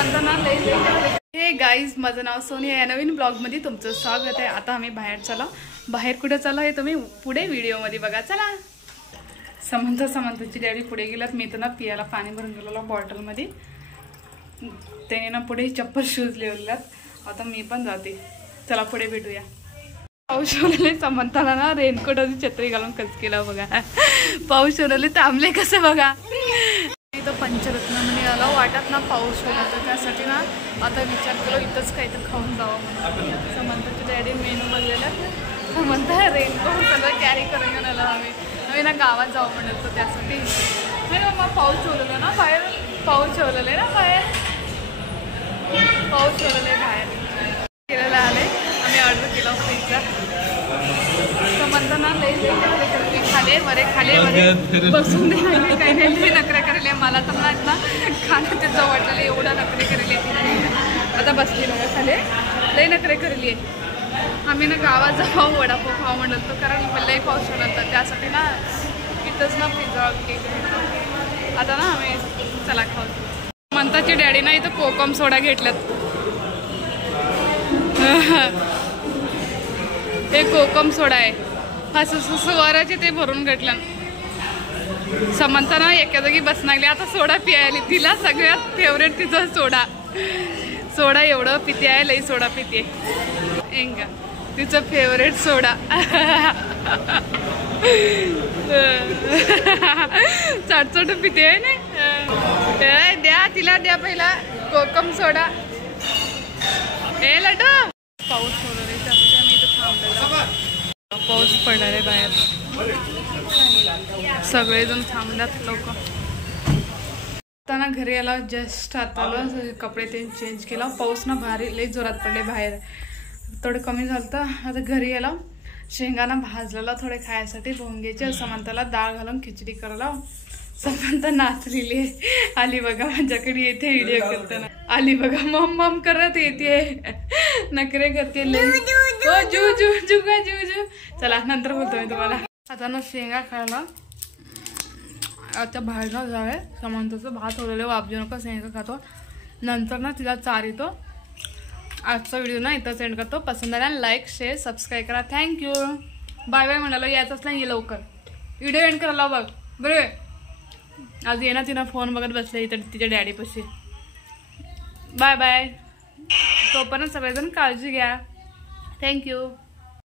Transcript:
हे गाईज, माझं नाव सोनिया. या नवीन ब्लॉगमध्ये तुमचं स्वागत आहे. आता आम्ही बाहेर चला. बाहेर कुठे चाललो हे तुम्ही पुढे व्हिडिओमध्ये बघा. चला. समंताची डॅडी पुढे गेलात. मी तर ना पियाला पाणी भरून गेलेलो बॉटलमध्ये. त्याने ना पुढे चप्पल शूज लिहिलेत. आता मी पण जाते. चला पुढे भेटूया. पाऊस उरले. समंताला ना रेनकोटाची छत्री घालून कच केला बघा. पाऊस उरले थांबले कसे बघा. इथं पंचरत्न म्हणजे आला वाटत ना पाऊस होता, तर त्यासाठी ना आता विचार केलो इथंच काहीतरी खाऊन जावं म्हणून. समंताची डॅडी मेनू बघलेलं. समंता रेनकोट सगळं कॅरी करून आलो आम्ही ना गावात जावं म्हणत. तर त्यासाठी नाही मग पाऊस ठेवलेलं ना बाहेर. पाऊस ठेवलेलं आहे ना बाहेर. पाऊस ठेवलेलं आहे बाहेर. केलेलं आले. आम्ही ऑर्डर केला पिझ्झा. समंता ना लई खाले वरे खाले वरे बसून नाही काही नाही नखरे करेल. मला तर ना खाणं त्याचं वाटलेलं एवढा नखरे करेल. आता बसली बघा खाले लई नखरे करेल. आम्ही ना गावात जावं वडापाव खावं म्हणत होतो, कारण लई पाऊस होणार तर त्यासाठी ना इथंच ना पिझ्झा केक घेतला. आता ना आम्ही चला खाऊ. समंताची डॅडी ना इथं कोकम सोडा घेतल्यात. हे कोकम सोडा आहे. हा सुवाराचे ते भरून घेतलं. समंता ना एका जागी बस लागली. आता सोडा पियाली. तिला सगळ्यात फेवरेट तिचा सोडा. सोडा एवढं पिते आहे. लई सोडा पिते एंगा. तिचं फेवरेट सोडा. चटचट पिते आहे ना. द्या तिला द्या पहिला कोकम सोडा. ए लड्डू. पाऊस पडला रे त्यासाठी आम्ही इथं थांबलेलो. पाऊस पडला रे बाहेर. सगळेजण थांबल्यात लोक. आता ना घरी आला. जस्ट आता कपडे ते चेंज केला. पाऊस ना भारी लई जोरात पडले बाहेर. थोडं कमी झालं. आता घरी आला. शेंगाना भाजलेला थोडे खायसाठी भोंग्याचे. समंताला डाळ घालून खिचडी करायला. समंता नाचलेली आली बघा माझ्याकडे. येते व्हिडिओ करताना. आली बघा मम मम करत येते. नखरे करते. जू जू जुगा जू जू. चला नंतर बोलतो मी तुम्हाला. आता ना शेंगा खायला आता बाहेरला जावे. समंताचं भात होलेलं वापजू नका. शेंगा खातो. नंतर ना तिला चारितो. आजचा व्हिडिओ ना इथं सेंड करतो. पसंत आला लाईक शेअर सबस्क्राईब करा. थँक्यू. बाय बाय म्हणालो. यायचंच नाही लवकर. व्हिडिओ एंड करायला बघ बरं. आज ये ना तिनं फोन बघत बसले इथं तिच्या डॅडीपाशी. Bye bye. तोपर्यंत सगळेजण काळजी घ्या. थँक्यू.